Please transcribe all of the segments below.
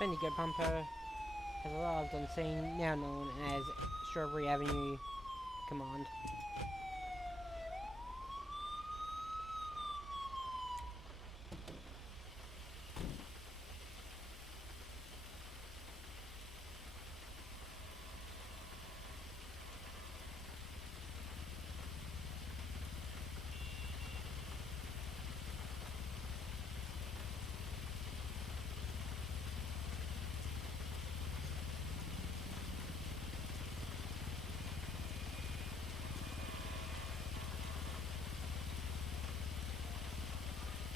Bendigo Pumper has arrived on scene, now known as Strawberry Avenue Command.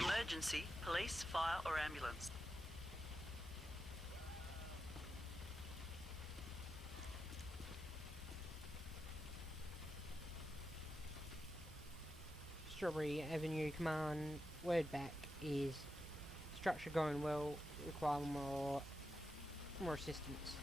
Emergency, police, fire or ambulance. Strawberry Avenue Command, word back is structure going well, require more assistance.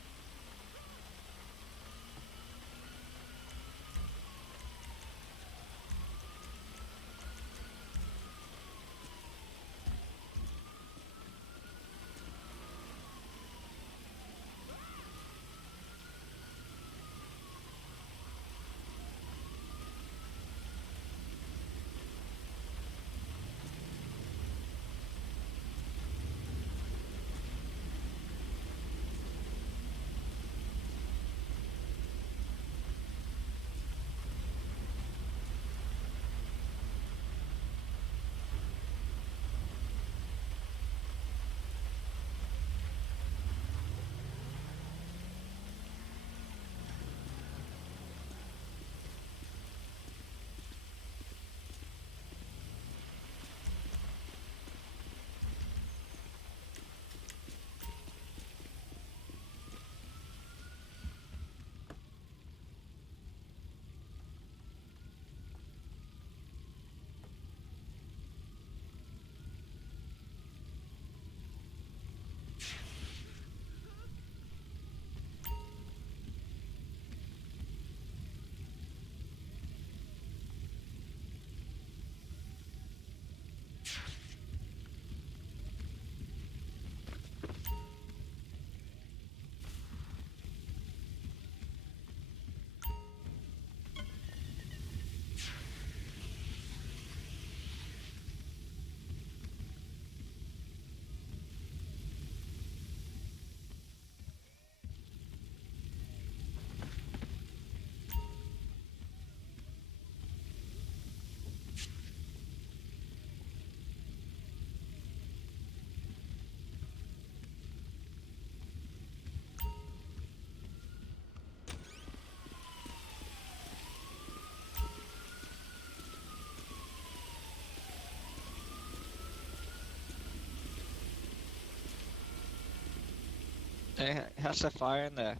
Hey, how's the fire in there?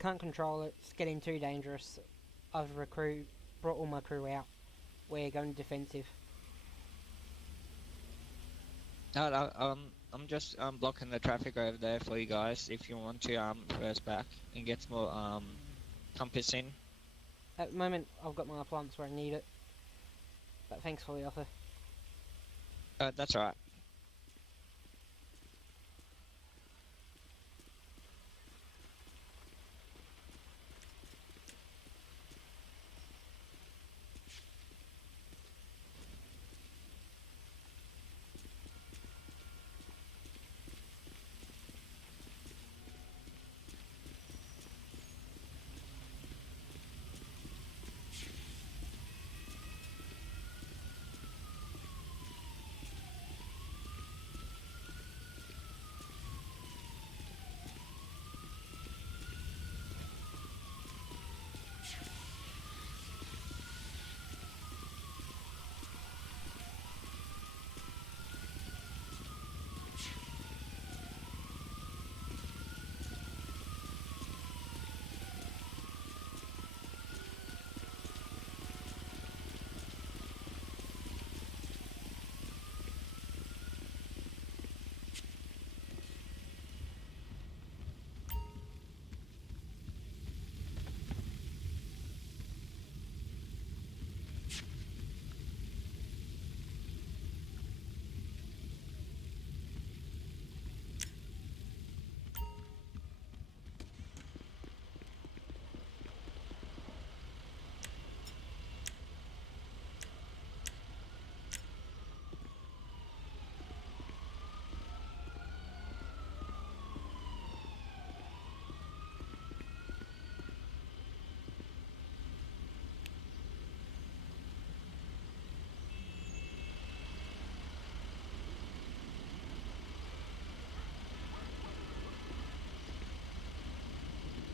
Can't control it, it's getting too dangerous. I've brought all my crew out. We're going defensive. No, no, I'm just blocking the traffic over there for you guys. If you want to reverse back and get some more compass in. At the moment, I've got my plants where I need it. But thanks for the offer. That's alright.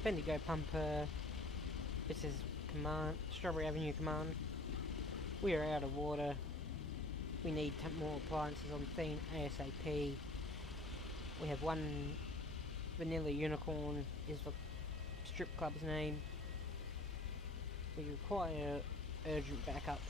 Bendigo Pumper. This is Command, Strawberry Avenue Command. We are out of water. We need more appliances on theme ASAP. We have one Vanilla Unicorn is the strip club's name. We require urgent backup.